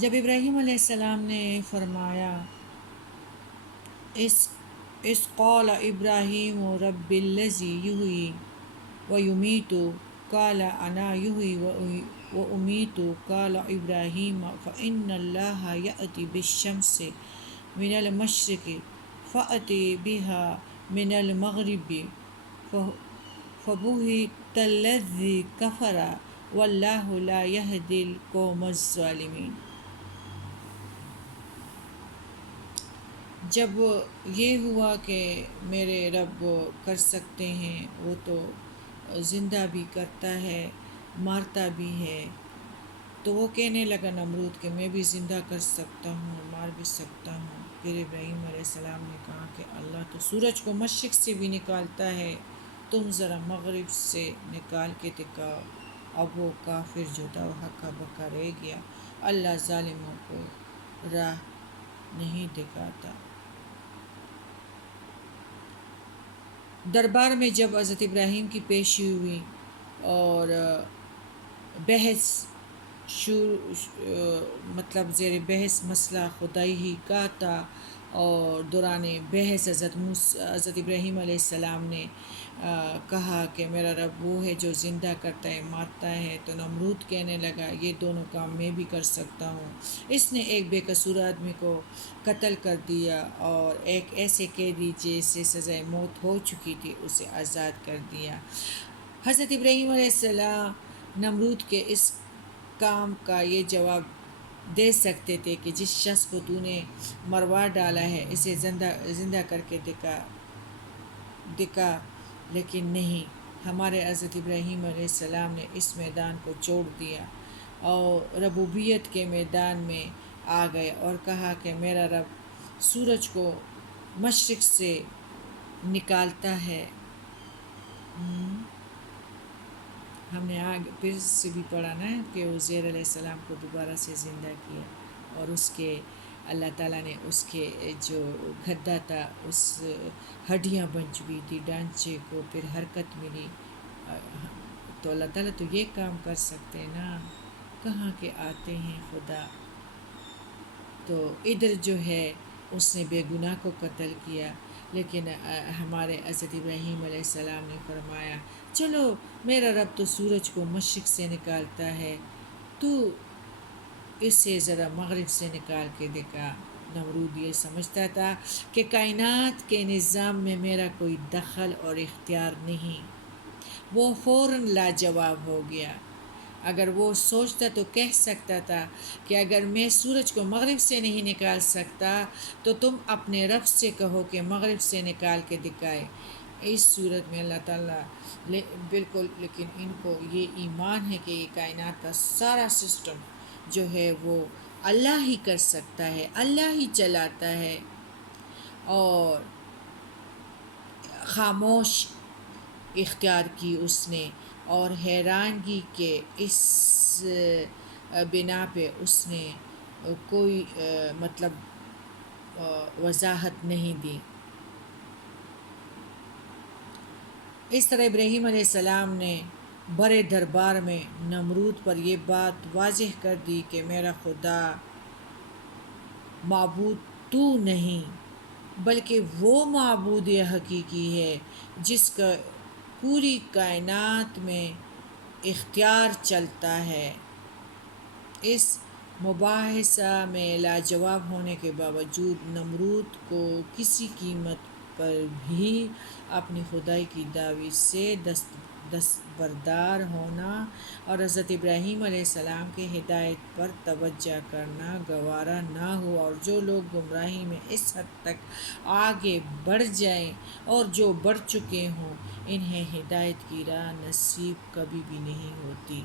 جب ابراہیم علیہ السلام نے فرمایا اس قال ابراہیم رب الذی یحیی و یمیت قال انا یحیی و امیت قال ابراہیم فإن اللہ یأتی بالشمس من المشرق فأتی بها من المغرب فبہت الذی کفر واللہ لا یہدی القوم الظالمین۔ جب یہ ہوا کہ میرے رب کر سکتے ہیں، وہ تو زندہ بھی کرتا ہے، مارتا بھی ہے، تو وہ کہنے لگا نمرود کہ میں بھی زندہ کر سکتا ہوں، مار بھی سکتا ہوں۔ پھر ابراہیم علیہ السلام نے کہا کہ اللہ تو سورج کو مشرق سے بھی نکالتا ہے، تم ذرا مغرب سے نکال کے دکھاؤ۔ اب وہ کافر جو تھا وہ ہکا بکا رہ گیا۔ اللہ ظالموں کو راہ نہیں دکھاتا۔ دربار میں جب حضرت ابراہیم کی پیشی ہوئی اور بحث مطلب زیر بحث مسئلہ خدائی ہی کا تھا، اور دوران بحث حضرت ابراہیم علیہ السلام نے کہا کہ میرا رب وہ ہے جو زندہ کرتا ہے، مارتا ہے، تو نمرود کہنے لگا یہ دونوں کام میں بھی کر سکتا ہوں۔ اس نے ایک بے قصور آدمی کو قتل کر دیا اور ایک ایسے قیدی جسے سزائے موت ہو چکی تھی اسے آزاد کر دیا۔ حضرت ابراہیم علیہ السلام نمرود کے اس کام کا یہ جواب دے سکتے تھے کہ جس شخص کو تو نے مروا ڈالا ہے اسے زندہ کر کے دکھا، لیکن نہیں، ہمارے حضرت ابراہیم علیہ السلام نے اس میدان کو چھوڑ دیا اور ربوبیت کے میدان میں آ گئے اور کہا کہ میرا رب سورج کو مشرق سے نکالتا ہے۔ ہم نے آگے پھر سے بھی پڑھا نا کہ عزیر علیہ السلام کو دوبارہ سے زندہ کیا، اور اس کے اللہ تعالیٰ نے اس کے جو گھدا تھا اس ہڈیاں بن چکی تھی، ڈانچے کو پھر حرکت ملی۔ تو اللہ تعالیٰ تو یہ کام کر سکتے نا، کہاں کے آتے ہیں خدا۔ تو ادھر جو ہے اس نے بے گناہ کو قتل کیا، لیکن ہمارے حضرت ابراہیم علیہ السلام نے فرمایا چلو میرا رب تو سورج کو مشرق سے نکالتا ہے، تو اسے ذرا مغرب سے نکال کے دکھا۔ نمرود یہ سمجھتا تھا کہ کائنات کے نظام میں میرا کوئی دخل اور اختیار نہیں۔ وہ فوراً لاجواب ہو گیا۔ اگر وہ سوچتا تو کہہ سکتا تھا کہ اگر میں سورج کو مغرب سے نہیں نکال سکتا تو تم اپنے رب سے کہو کہ مغرب سے نکال کے دکھائے۔ اس صورت میں اللہ تعالیٰ بالکل، لیکن ان کو یہ ایمان ہے کہ یہ کائنات کا سارا سسٹم جو ہے وہ اللہ ہی کر سکتا ہے، اللہ ہی چلاتا ہے، اور خاموش اختیار کی اس نے، اور حیرانگی کے اس بنا پہ اس نے کوئی مطلب وضاحت نہیں دی۔ اس طرح ابراہیم علیہ السلام نے بڑے دربار میں نمرود پر یہ بات واضح کر دی کہ میرا خدا معبود تو نہیں، بلکہ وہ معبود حقیقی ہے جس کا پوری کائنات میں اختیار چلتا ہے۔ اس مباحثہ میں لاجواب ہونے کے باوجود نمرود کو کسی قیمت پر بھی اپنی خدائی کی دعوی سے دستبردار ہونا اور حضرت ابراہیم علیہ السلام کے ہدایت پر توجہ کرنا گوارا نہ ہوا، اور جو لوگ گمراہی میں اس حد تک آگے بڑھ جائیں اور جو بڑھ چکے ہوں انہیں ہدایت کی راہ نصیب کبھی بھی نہیں ہوتی۔